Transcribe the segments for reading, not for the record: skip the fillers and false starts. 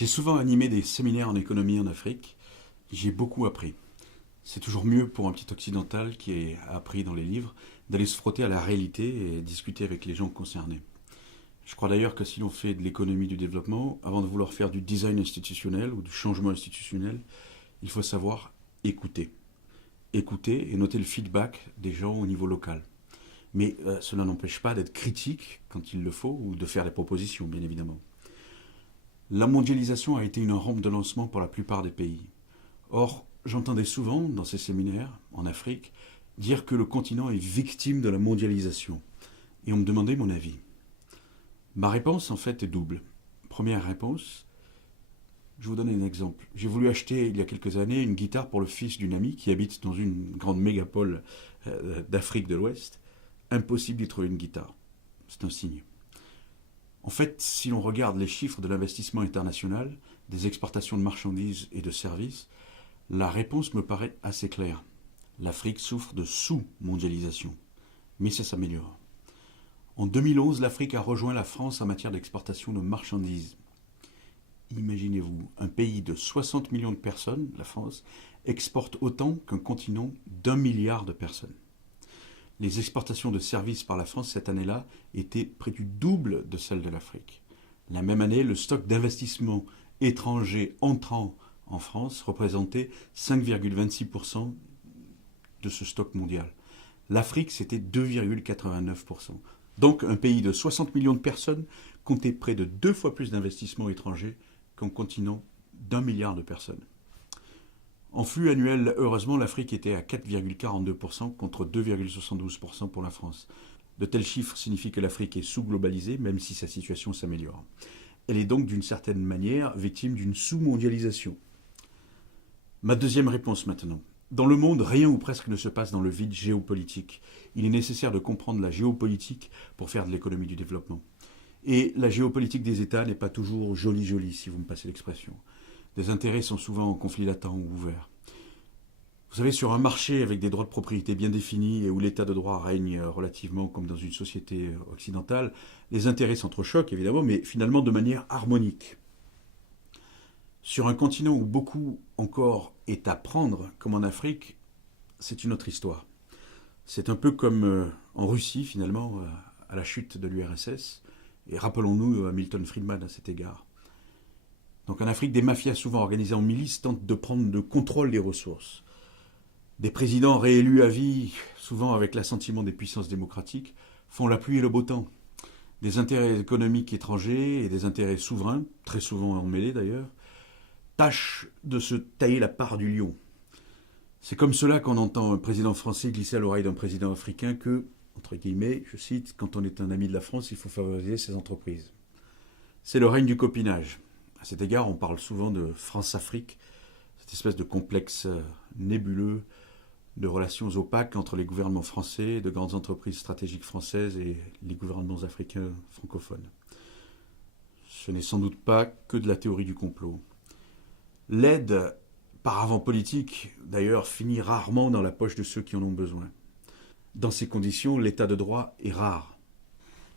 J'ai souvent animé des séminaires en économie en Afrique. J'ai beaucoup appris. C'est toujours mieux pour un petit occidental qui a appris dans les livres d'aller se frotter à la réalité et discuter avec les gens concernés. Je crois d'ailleurs que si l'on fait de l'économie du développement, avant de vouloir faire du design institutionnel ou du changement institutionnel, il faut savoir écouter. Écouter et noter le feedback des gens au niveau local. Mais cela n'empêche pas d'être critique quand il le faut ou de faire des propositions, bien évidemment. La mondialisation a été une rampe de lancement pour la plupart des pays. Or, j'entendais souvent, dans ces séminaires, en Afrique, dire que le continent est victime de la mondialisation. Et on me demandait mon avis. Ma réponse, en fait, est double. Première réponse, je vous donne un exemple. J'ai voulu acheter, il y a quelques années, une guitare pour le fils d'une amie qui habite dans une grande mégapole d'Afrique de l'Ouest. Impossible d'y trouver une guitare. C'est un signe. En fait, si l'on regarde les chiffres de l'investissement international, des exportations de marchandises et de services, la réponse me paraît assez claire. L'Afrique souffre de sous-mondialisation. Mais ça s'améliore. En 2011, l'Afrique a rejoint la France en matière d'exportation de marchandises. Imaginez-vous, un pays de 60 millions de personnes, la France, exporte autant qu'un continent d'1 milliard de personnes. Les exportations de services par la France cette année-là étaient près du double de celles de l'Afrique. La même année, le stock d'investissement étranger entrant en France représentait 5,26% de ce stock mondial. L'Afrique, c'était 2,89%. Donc un pays de 60 millions de personnes comptait près de 2 fois plus d'investissements étrangers qu'un continent d'1 milliard de personnes. En flux annuel, heureusement, l'Afrique était à 4,42% contre 2,72% pour la France. De tels chiffres signifient que l'Afrique est sous-globalisée, même si sa situation s'améliore. Elle est donc d'une certaine manière victime d'une sous-mondialisation. Ma deuxième réponse maintenant. Dans le monde, rien ou presque ne se passe dans le vide géopolitique. Il est nécessaire de comprendre la géopolitique pour faire de l'économie du développement. Et la géopolitique des États n'est pas toujours jolie, si vous me passez l'expression. Des intérêts sont souvent en conflit latent ou ouvert. Vous savez, sur un marché avec des droits de propriété bien définis et où l'état de droit règne relativement comme dans une société occidentale, les intérêts s'entrechoquent évidemment, mais finalement de manière harmonique. Sur un continent où beaucoup encore est à prendre, comme en Afrique, c'est une autre histoire. C'est un peu comme en Russie finalement, à la chute de l'URSS, et rappelons-nous Milton Friedman à cet égard. Donc en Afrique, des mafias souvent organisées en milices tentent de prendre le contrôle des ressources. Des présidents réélus à vie, souvent avec l'assentiment des puissances démocratiques, font la pluie et le beau temps. Des intérêts économiques étrangers et des intérêts souverains, très souvent emmêlés d'ailleurs, tâchent de se tailler la part du lion. C'est comme cela qu'on entend un président français glisser à l'oreille d'un président africain que, entre guillemets, je cite, quand on est un ami de la France, il faut favoriser ses entreprises. C'est le règne du copinage. À cet égard, on parle souvent de France-Afrique, cette espèce de complexe nébuleux de relations opaques entre les gouvernements français, de grandes entreprises stratégiques françaises et les gouvernements africains francophones. Ce n'est sans doute pas que de la théorie du complot. L'aide, par avant politique, d'ailleurs, finit rarement dans la poche de ceux qui en ont besoin. Dans ces conditions, l'état de droit est rare.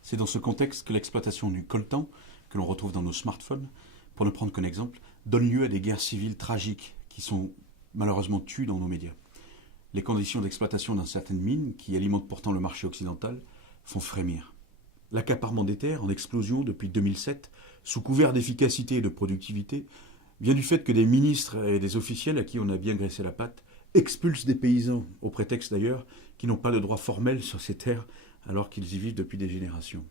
C'est dans ce contexte que l'exploitation du coltan, que l'on retrouve dans nos smartphones, pour ne prendre qu'un exemple, donne lieu à des guerres civiles tragiques qui sont malheureusement tues dans nos médias. Les conditions d'exploitation dans certaines mines, qui alimentent pourtant le marché occidental, font frémir. L'accaparement des terres, en explosion depuis 2007, sous couvert d'efficacité et de productivité, vient du fait que des ministres et des officiels à qui on a bien graissé la patte expulsent des paysans, au prétexte d'ailleurs qu'ils n'ont pas de droit formel sur ces terres alors qu'ils y vivent depuis des générations.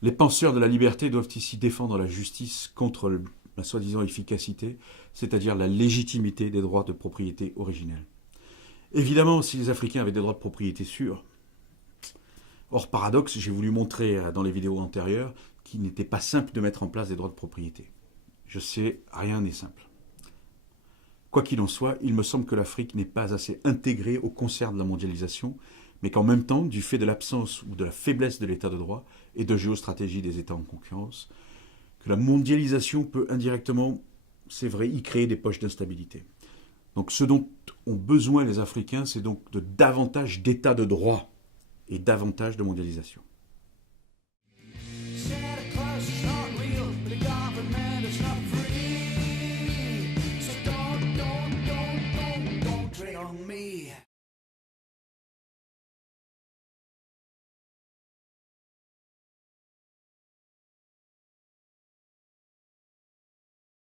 Les penseurs de la liberté doivent ici défendre la justice contre la soi-disant efficacité, c'est-à-dire la légitimité des droits de propriété originels. Évidemment, si les Africains avaient des droits de propriété sûrs, hors paradoxe, j'ai voulu montrer dans les vidéos antérieures qu'il n'était pas simple de mettre en place des droits de propriété. Je sais, rien n'est simple. Quoi qu'il en soit, il me semble que l'Afrique n'est pas assez intégrée au concert de la mondialisation, mais qu'en même temps, du fait de l'absence ou de la faiblesse de l'état de droit et de géostratégie des États en concurrence, que la mondialisation peut indirectement, c'est vrai, y créer des poches d'instabilité. Donc ce dont ont besoin les Africains, c'est donc de davantage d'état de droit et davantage de mondialisation.